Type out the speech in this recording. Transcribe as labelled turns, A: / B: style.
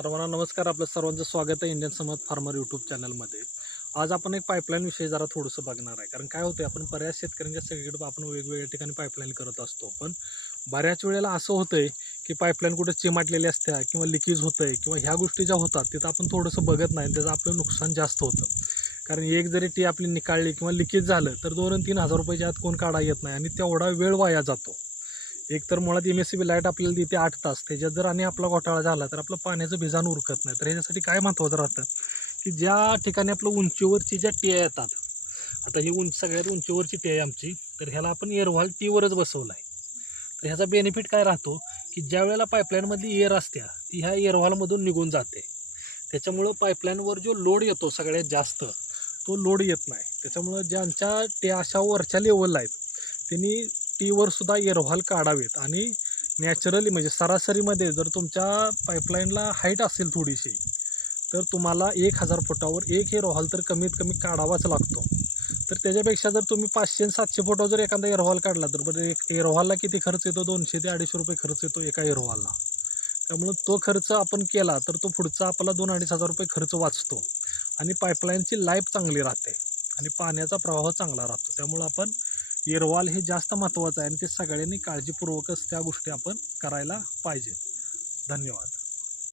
A: सर्वांना नमस्कार. आपलं सर्वांचं स्वागत आहे इंडियन समज फार्मर यूट्यूब चॅनलमध्ये आज आपण एक पाईपलाईन विषयी जरा थोडंसं बघणार आहे. कारण काय होतं आपण बऱ्याच शेतकऱ्यांच्या सगळीकडे आपण वेगवेगळ्या ठिकाणी पाईपलाईन करत असतो. पण बऱ्याच वेळेला असं होतंय की पाईपलाईन कुठं चिमाटलेली असत्या किंवा लिकेज होतं आहे किंवा ह्या गोष्टी ज्या होतात तिथं आपण थोडंसं बघत नाही. त्याचं आपलं नुकसान जास्त होतं. कारण एक जरी टी आपली निकाळली किंवा लिकेज झालं तर दोन तीन हजार रुपयाच्या आत कोण काढा येत नाही आणि तेवढा वेळ वाया जातो. एक तर मुळात M S C B light आपल्याला देते आठ तास. त्याच्यात जर आणि आपला घोटाळा झाला तर आपलं पाण्याचं भिजाण उरकत नाही. तर ह्याच्यासाठी काय महत्त्वाचं राहतं? की ज्या ठिकाणी आपलं उंचीवरची ज्या टिया येतात आता ही उंच सगळ्यात उंचीवरची टी आहे आमची तर ह्याला आपण एअरव्हॉल टीवरच बसवलं आहे तर ह्याचा बेनिफिट काय राहतो? की ज्या वेळेला पाईपलाईनमधली एअर असत्या ती ह्या एअरव्हॉलमधून निघून जाते. त्याच्यामुळं पाईपलाईनवर जो लोड येतो सगळ्यात जास्त तो लोड येत नाही. त्याच्यामुळं ज्यांच्या टे अशा वरच्या लेवलला आहेत त्यांनी टीवर सुद्धा एअरव्हॉल काढावेत. आणि नॅचरली म्हणजे सरासरीमध्ये जर तुमच्या पाईपलाईनला हाईट असेल थोडीशी तर तुम्हाला एक हजार फुटावर एक एअरव्हॉल तर कमीत कमी काढावाच लागतो. तर त्याच्यापेक्षा जर तुम्ही पाचशे आणि सातशे फुटावर जर एखादा एअरव्हॉल काढला तर बरं एक एअरव्हॉलला किती खर्च येतो? दोनशे ते अडीचशे रुपये खर्च येतो एका एरव्हॉलला. त्यामुळं तो खर्च आपण केला तर तो पुढचा आपला दोन अडीच हजार रुपये खर्च वाचतो. आणि पाईपलाईनची लाईफ चांगली राहते. आणि पाण्याचा प्रवाह चांगला राहतो. त्यामुळं आपण एरवाल हे जास्त महत्त्वाचं आहे आणि ते सगळ्यांनी काळजीपूर्वकच त्या गोष्टी आपण करायला पाहिजे धन्यवाद.